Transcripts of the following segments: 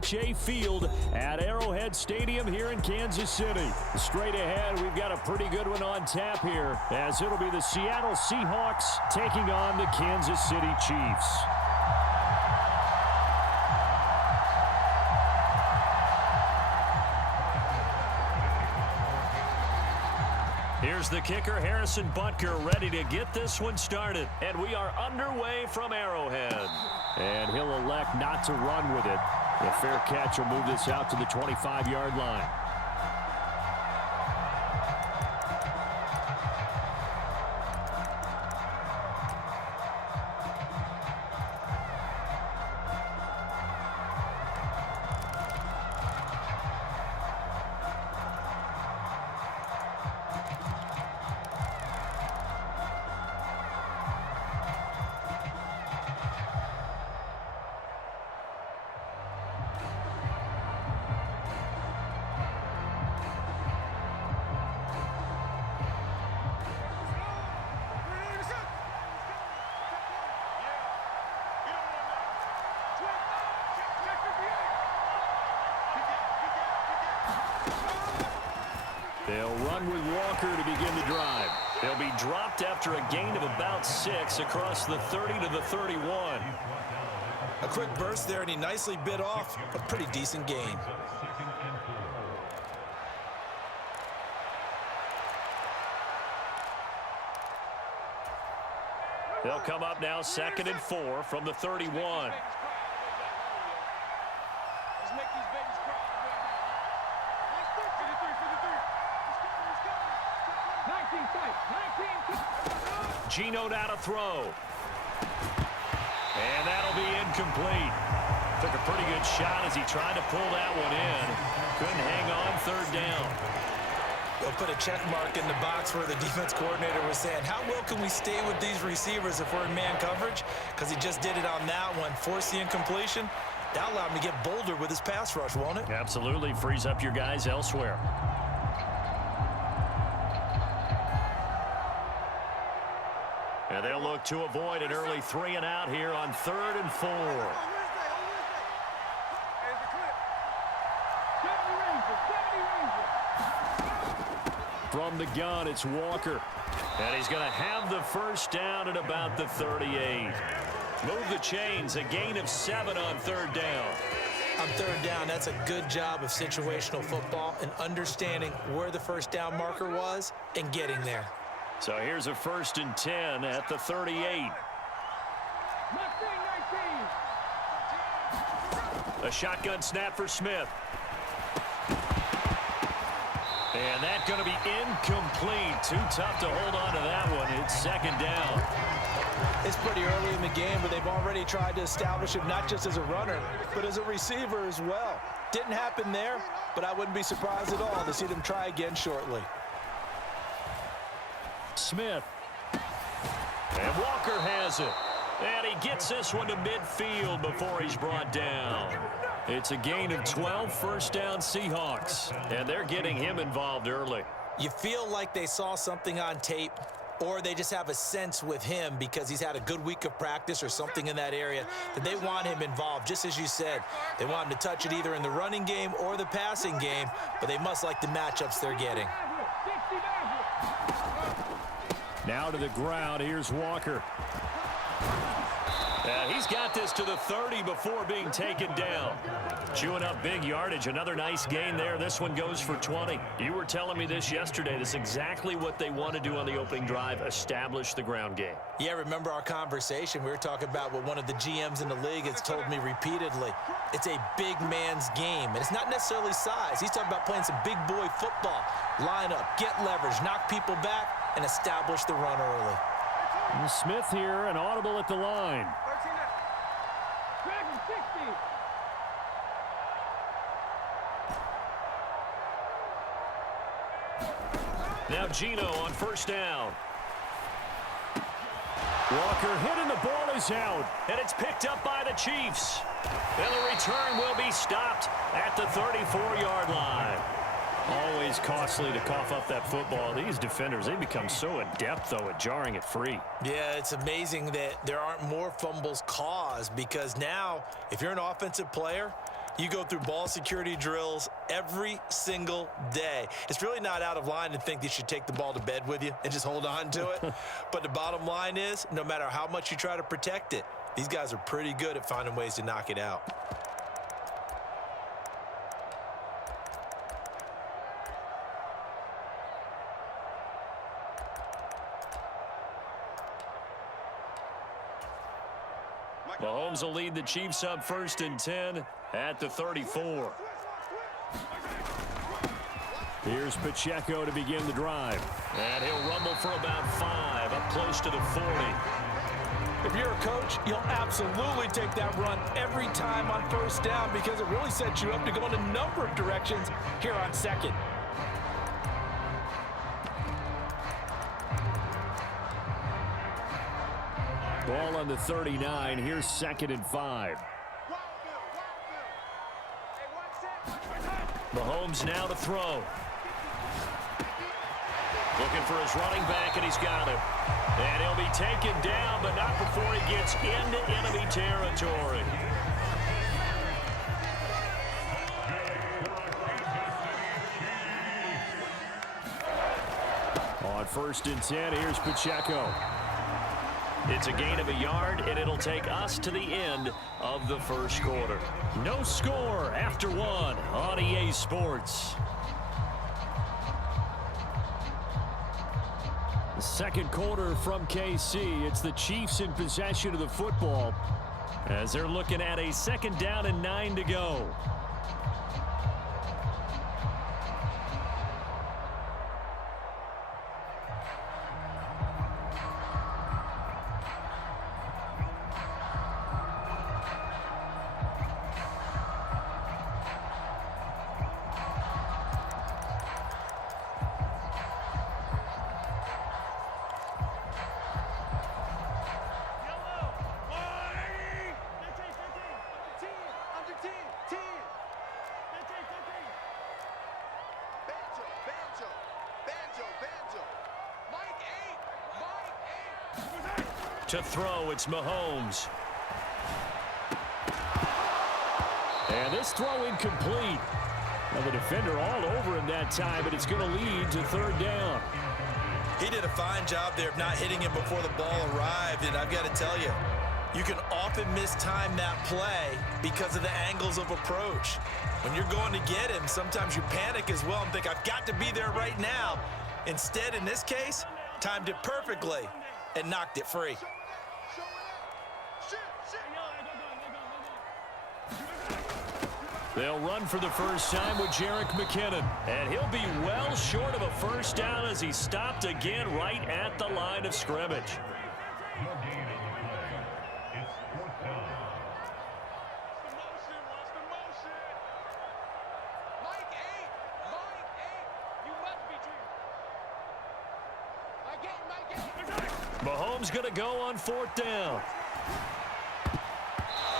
NFHA Field at Arrowhead Stadium here in Kansas City. Straight ahead, we've got a pretty good one on tap here, as it'll be the Seattle Seahawks taking on the Kansas City Chiefs. Here's the kicker, Harrison Butker, ready to get this one started. And we are underway from Arrowhead. And he'll elect not to run with it. The fair catch will move this out to the 25-yard line. They'll run with Walker to begin the drive. They'll be dropped after a gain of about 6 across the 30 to the 31. A quick burst there, and he nicely bit off a pretty decent gain. They'll come up now 2nd and 4 from the 31. Geno now to throw. And that'll be incomplete. Took a pretty good shot as he tried to pull that one in. Couldn't hang on 3rd down. They'll put a check mark in the box where the defense coordinator was saying, how well can we stay with these receivers if we're in man coverage? Because he just did it on that one, forced the incompletion. That'll allow him to get bolder with his pass rush, won't it? Absolutely. Frees up your guys elsewhere. And they'll look to avoid an early 3 and out here on 3rd and 4. From the gun, it's Walker. And he's going to have the first down at about the 38. Move the chains, a gain of 7 on 3rd down. On 3rd down, that's a good job of situational football and understanding where the first down marker was and getting there. So here's a 1st and 10 at the 38. A shotgun snap for Smith. And that's going to be incomplete. Too tough to hold on to that one. It's 2nd down. It's pretty early in the game, but they've already tried to establish him not just as a runner, but as a receiver as well. Didn't happen there, but I wouldn't be surprised at all to see them try again shortly. Smith. And Walker has it. And he gets this one to midfield before he's brought down. It's a gain of 12, 1st down Seahawks. And they're getting him involved early. You feel like they saw something on tape, or they just have a sense with him because he's had a good week of practice or something in that area that they want him involved. Just as you said, they want him to touch it either in the running game or the passing game, but they must like the matchups they're getting. Now to the ground. Here's Walker. He's got this to the 30 before being taken down. Chewing up big yardage. Another nice gain there. This one goes for 20. You were telling me this yesterday. This is exactly what they want to do on the opening drive, establish the ground game. Yeah, remember our conversation. We were talking about what one of the GMs in the league has told me repeatedly. It's a big man's game, and it's not necessarily size. He's talking about playing some big boy football. Line up, get leverage, knock people back, and establish the run early. And Smith here, an audible at the line. Now Geno on 1st down. Walker hit and the ball is out. And it's picked up by the Chiefs. And the return will be stopped at the 34-yard line. Always costly to cough up that football. These defenders, they become so adept, though, at jarring it free. Yeah, it's amazing that there aren't more fumbles caused because now, if you're an offensive player, You go through ball security drills every single day. It's really not out of line to think that you should take the ball to bed with you and just hold on to it. But the bottom line is, no matter how much you try to protect it, these guys are pretty good at finding ways to knock it out. Mahomes will lead the Chiefs up 1st and 10 at the 34. Here's Pacheco to begin the drive. And he'll rumble for about 5, up close to the 40. If you're a coach, you'll absolutely take that run every time on 1st down because it really sets you up to go in a number of directions here on 2nd. Ball on the 39. Here's 2nd and 5. Mahomes now to throw. Looking for his running back, and he's got him. And he'll be taken down, but not before he gets into enemy territory. On 1st and 10, here's Pacheco. It's a gain of a yard, and it'll take us to the end of the 1st quarter. No score after 1 on EA Sports. The 2nd quarter from KC. It's the Chiefs in possession of the football as they're looking at a 2nd down and 9 to go. To throw, it's Mahomes. And this throw incomplete. Now the defender all over him that time, but it's going to lead to 3rd down. He did a fine job there of not hitting him before the ball arrived, and I've got to tell you, you can often mistime that play because of the angles of approach. When you're going to get him, sometimes you panic as well and think, I've got to be there right now. Instead, in this case, timed it perfectly and knocked it free. They'll run for the first time with Jerick McKinnon. And he'll be well short of a 1st down as he stopped again right at the line of scrimmage. Mahomes going to go on 4th down.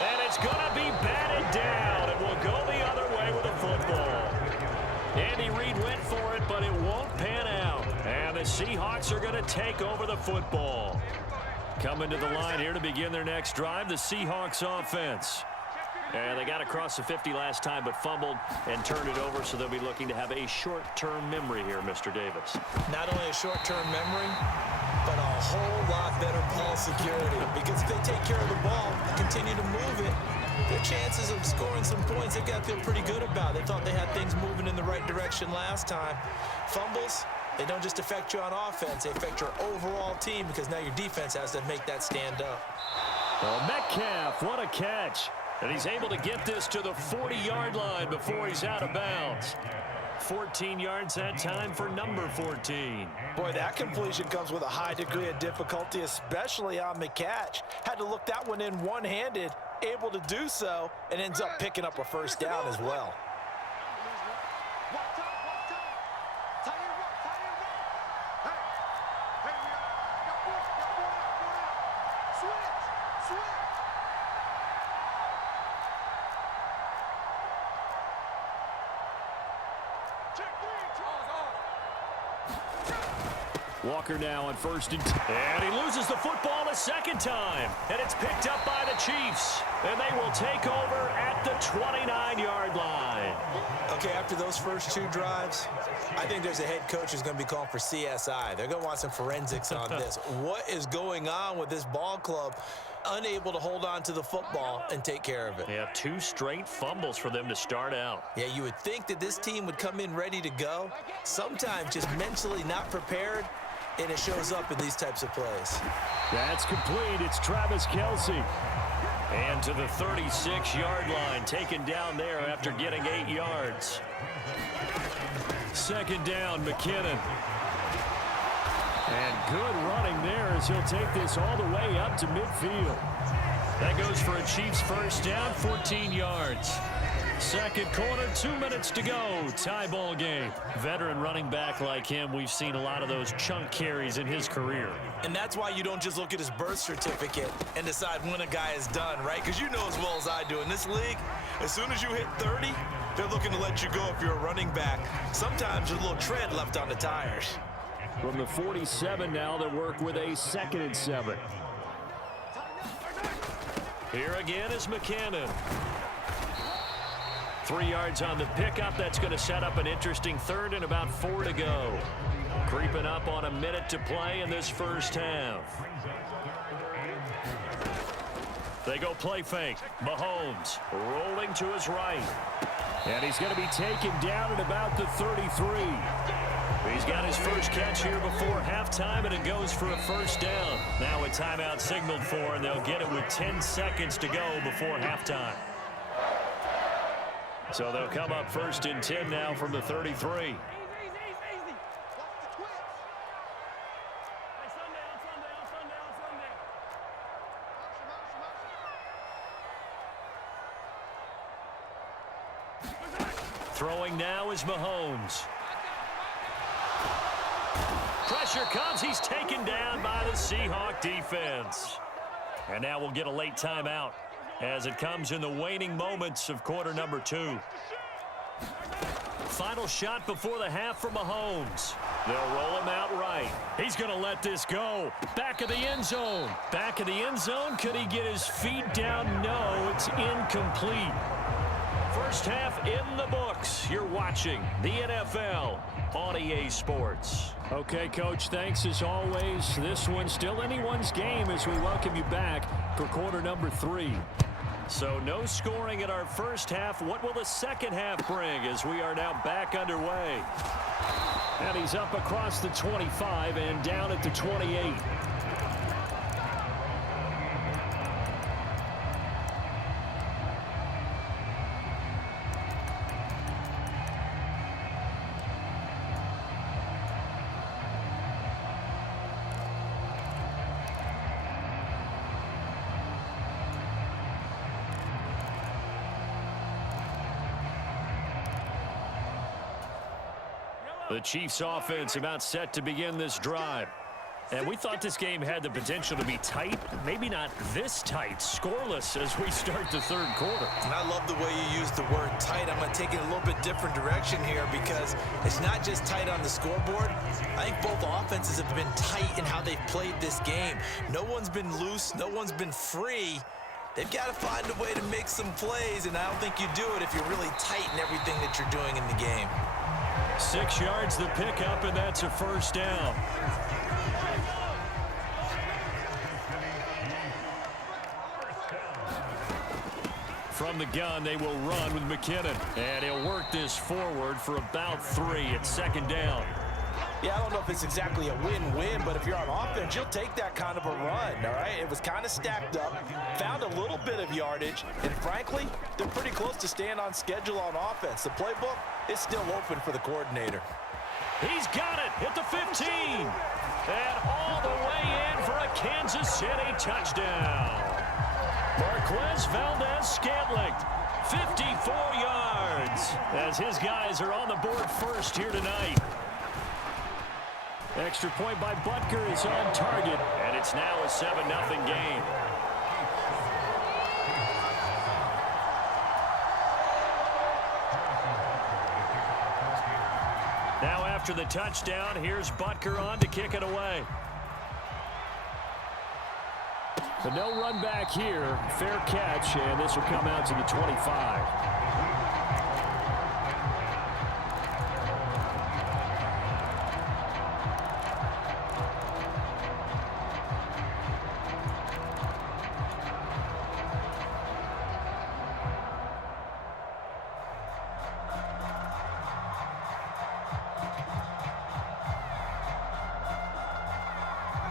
And it's going to be batted down. It will go the other way with the football. Andy Reid went for it, but it won't pan out. And the Seahawks are going to take over the football. Coming to the line here to begin their next drive, the Seahawks offense. And they got across the 50 last time, but fumbled and turned it over, so they'll be looking to have a short-term memory here, Mr. Davis. Not only a short-term memory, but a whole lot better ball security. Because if they take care of the ball, continue to move it, their chances of scoring some points, they've got to feel pretty good about. They thought they had things moving in the right direction last time. Fumbles, they don't just affect you on offense, they affect your overall team because now your defense has to make that stand up. Well, Metcalf, what a catch. And he's able to get this to the 40-yard line before he's out of bounds. 14 yards that time for number 14. Boy, that completion comes with a high degree of difficulty, especially on the catch. Had to look that one in one-handed, able to do so, and ends up picking up a 1st down as well. Walker now on 1st and 10. And he loses the football a second time. And it's picked up by the Chiefs. And they will take over at the 29-yard line. Okay, after those first 2 drives, I think there's a head coach who's going to be calling for CSI. They're going to want some forensics on this. What is going on with this ball club? Unable to hold on to the football and take care of it. They have 2 straight fumbles for them to start out. Yeah, you would think that this team would come in ready to go. Sometimes just mentally not prepared, and it shows up in these types of plays. That's complete. It's Travis Kelce. And to the 36-yard line, taken down there after getting 8 yards. 2nd down, McKinnon. And good running there as he'll take this all the way up to midfield. That goes for a Chiefs first down, 14 yards. 2nd quarter, 2 minutes to go. Tie ball game. Veteran running back like him, we've seen a lot of those chunk carries in his career. And that's why you don't just look at his birth certificate and decide when a guy is done, right? Because you know as well as I do, in this league, as soon as you hit 30, they're looking to let you go if you're a running back. Sometimes there's a little tread left on the tires. From the 47 now, they work with a 2nd and 7. Here again is McKinnon. 3 yards on the pickup. That's going to set up an interesting 3rd and about 4 to go. Creeping up on a minute to play in this first half. They go play fake. Mahomes rolling to his right. And he's going to be taken down at about the 33. He's got his first catch here before halftime, and it goes for a first down. Now a timeout signaled for, and they'll get it with 10 seconds to go before halftime. So they'll come up 1st and 10 now from the 33. Throwing now is Mahomes. Pressure comes. He's taken down by the Seahawk defense. And now we'll get a late timeout as it comes in the waning moments of quarter number 2. Final shot before the half for Mahomes. They'll roll him out right. He's going to let this go. Back of the end zone. Back of the end zone. Could he get his feet down? No, it's incomplete. First half in the books. You're watching the NFL on EA Sports. Okay, Coach, thanks as always. This one's still anyone's game as we welcome you back for quarter number 3. So no scoring in our first half. What will the second half bring as we are now back underway? And he's up across the 25 and down at the 28. The Chiefs offense about set to begin this drive. And we thought this game had the potential to be tight, maybe not this tight, scoreless as we start the 3rd quarter. And I love the way you use the word tight. I'm going to take it a little bit different direction here because it's not just tight on the scoreboard. I think both offenses have been tight in how they've played this game. No one's been loose. No one's been free. They've got to find a way to make some plays, and I don't think you do it if you're really tight in everything that you're doing in the game. 6 yards the pickup, and that's a first down. From the gun, they will run with McKinnon. And he'll work this forward for about 3 at 2nd down. Yeah, I don't know if it's exactly a win-win, but if you're on offense, you'll take that kind of a run, all right? It was kind of stacked up, found a little bit of yardage, and frankly, they're pretty close to staying on schedule on offense. The playbook is still open for the coordinator. He's got it at the 15. And all the way in for a Kansas City touchdown. Marquez Valdez-Scantling, 54 yards, as his guys are on the board first here tonight. Extra point by Butker is on target, and it's now a 7-0 game. Now after the touchdown. Here's Butker on to kick it away. But no run back here. Fair catch, and this will come out to the 25.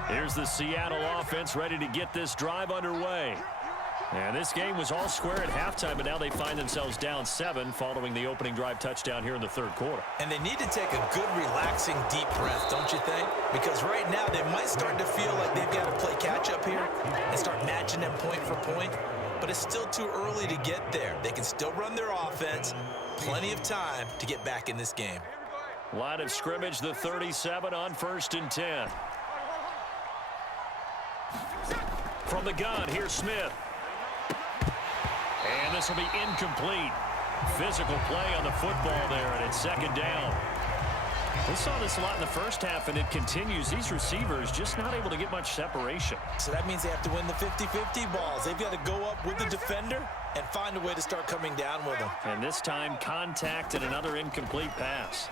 Here's the Seattle offense ready to get this drive underway. And this game was all square at halftime, but now they find themselves down 7 following the opening drive touchdown here in the third quarter. And they need to take a good, relaxing, deep breath, don't you think? Because right now they might start to feel like they've got to play catch-up here and start matching them point for point. But it's still too early to get there. They can still run their offense. Plenty of time to get back in this game. Line of scrimmage, the 37 on 1st and 10. From the gun, here's Smith. And this will be incomplete. Physical play on the football there, and it's 2nd down. We saw this a lot in the first half, and it continues. These receivers just not able to get much separation. So that means they have to win the 50-50 balls. They've got to go up with the defender and find a way to start coming down with them. And this time, contact and another incomplete pass.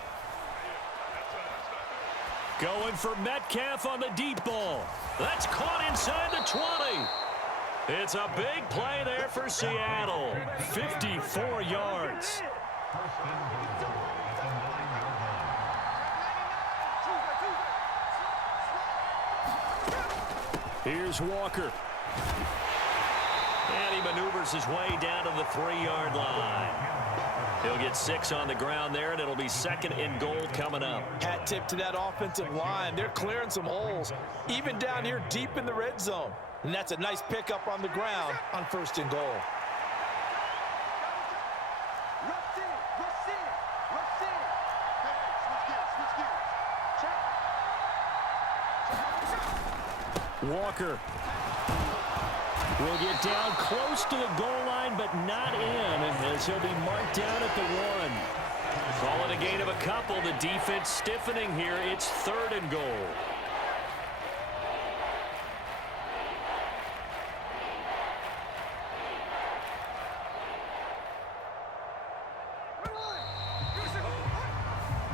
Going for Metcalf on the deep ball. That's caught inside the 20. It's a big play there for Seattle. 54 yards. Here's Walker. And he maneuvers his way down to the 3-yard line. He'll get 6 on the ground there, and it'll be 2nd and goal coming up. Hat tip to that offensive line. They're clearing some holes, even down here deep in the red zone. And that's a nice pickup on the ground on 1st and goal. Walker will get down close to the goal line, but not in, as he'll be marked down at the 1. Call it a gain of a couple. The defense stiffening here. It's 3rd and goal.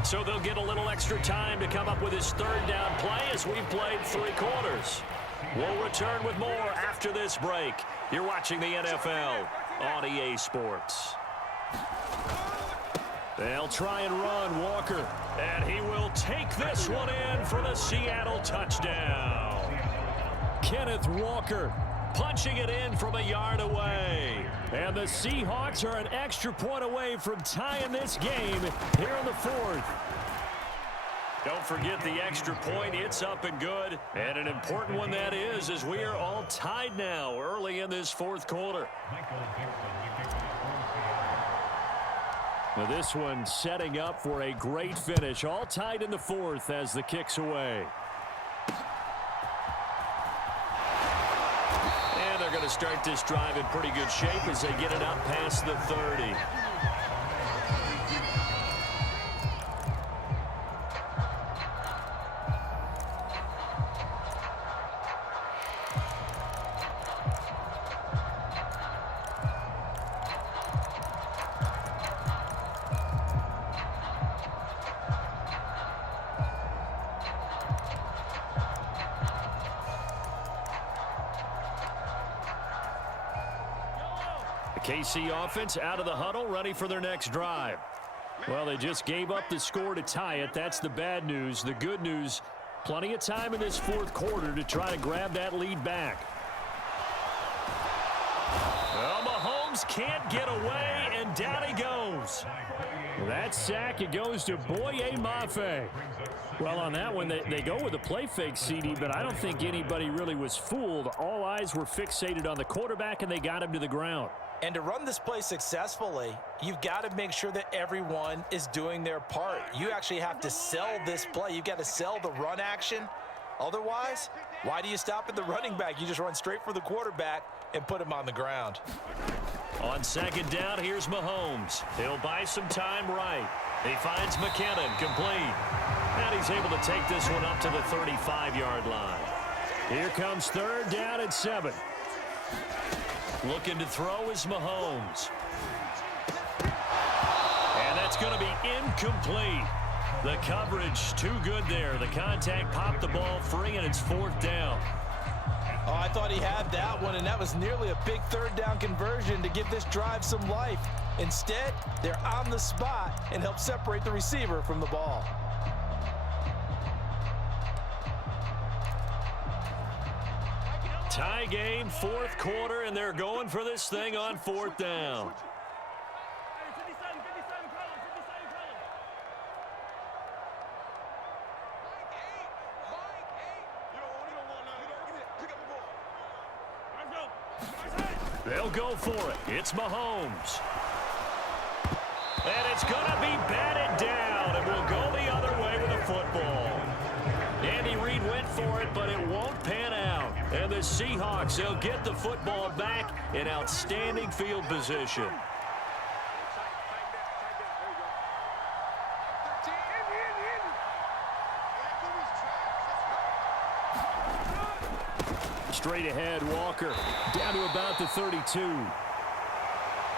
So they'll get a little extra time to come up with his 3rd down play as we've played 3 quarters. We'll return with more after this break. You're watching the NFL on EA Sports. They'll try and run Walker, and he will take this one in for the Seattle touchdown. Kenneth Walker punching it in from a yard away. And the Seahawks are an extra point away from tying this game here in the 4th. Don't forget the extra point. It's up and good. And an important one that is, as we are all tied now early in this 4th quarter. Now this one setting up for a great finish. All tied in the 4th as the kick's away. And they're going to start this drive in pretty good shape as they get it up past the 30. KC offense out of the huddle, ready for their next drive. Well, they just gave up the score to tie it. That's the bad news. The good news, plenty of time in this 4th quarter to try to grab that lead back. Well, Mahomes can't get away, and down he goes. That sack, it goes to Boye Mafe. Well, on that one, they go with a play fake, CD, but I don't think anybody really was fooled. All eyes were fixated on the quarterback, and they got him to the ground. And to run this play successfully, you've got to make sure that everyone is doing their part. You actually have to sell this play. You've got to sell the run action. Otherwise, why do you stop at the running back? You just run straight for the quarterback and put him on the ground. On second down, here's Mahomes. He'll buy some time right. He finds McKinnon, complete. And he's able to take this one up to the 35-yard line. Here comes third down and 7. Looking to throw is Mahomes. And that's going to be incomplete. The coverage too good there. The contact popped the ball free, and it's fourth down. Oh, I thought he had that one, and that was nearly a big third down conversion to give this drive some life. Instead, they're on the spot and help separate the receiver from the ball. Tie game, fourth quarter, and they're going for this thing on fourth down. They'll go for it. It's Mahomes. And it's going to be batted down, and we'll go the other way with the football. Andy Reid went for it, but it won't pan out. And the Seahawks, they'll get the football back in outstanding field position. Straight ahead, Walker down to about the 32.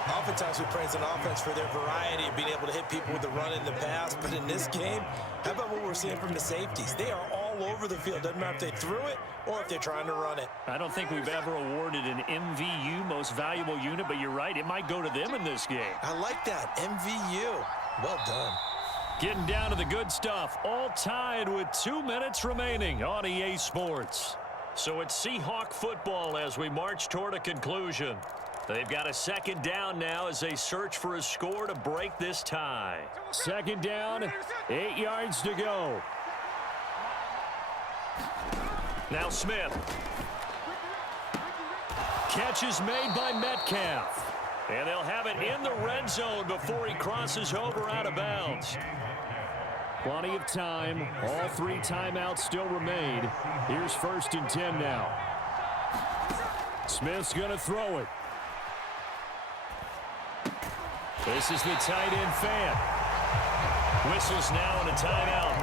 Oftentimes we praise an offense for their variety of being able to hit people with the run and the pass, but in this game, how about what we're seeing from the safeties? They are all over the field. Doesn't matter if they threw it or if they're trying to run it. I don't think we've ever awarded an MVU, most valuable unit, but you're right, it might go to them in this game. I like that, MVU. Well done. Getting down to the good stuff, all tied with 2 minutes remaining on EA Sports. So it's Seahawk football as we march toward a conclusion. They've got a second down now as they search for a score to break this tie. Second down, 8 yards to go. Now Smith. Catch is made by Metcalf. And they'll have it in the red zone before he crosses over out of bounds. Plenty of time. All 3 timeouts still remain. Here's 1st and 10 now. Smith's going to throw it. This is the tight end fan. Whistles now in a timeout.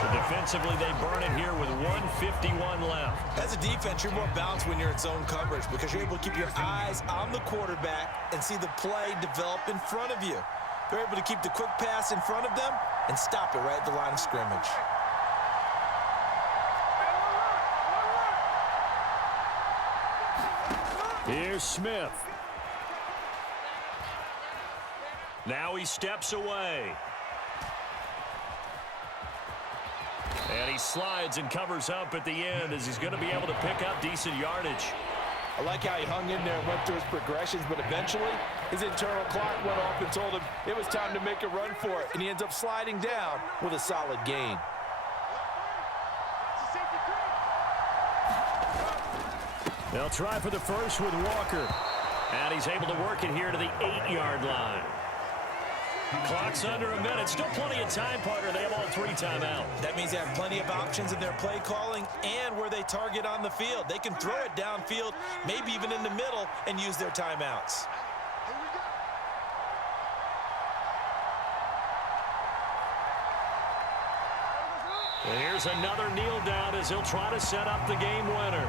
So defensively, they burn it here with 1:51 left. As a defense, you're more balanced when you're in zone coverage because you're able to keep your eyes on the quarterback and see the play develop in front of you. They're able to keep the quick pass in front of them and stop it right at the line of scrimmage. Here's Smith. Now he steps away. And he slides and covers up at the end as he's going to be able to pick up decent yardage. I like how he hung in there and went through his progressions, but eventually his internal clock went off and told him it was time to make a run for it, and he ends up sliding down with a solid gain. They'll try for the first with Walker. And he's able to work it here to the 8-yard line. Clock's under a minute. Still plenty of time, partner. They have all 3 timeouts. That means they have plenty of options in their play calling and where they target on the field. They can throw it downfield, maybe even in the middle, and use their timeouts. And here's another kneel down as he'll try to set up the game winner.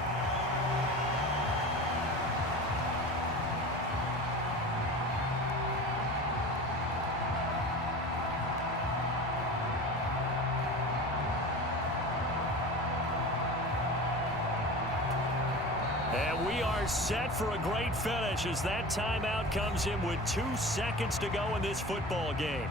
And we are set for a great finish as that timeout comes in with 2 seconds to go in this football game.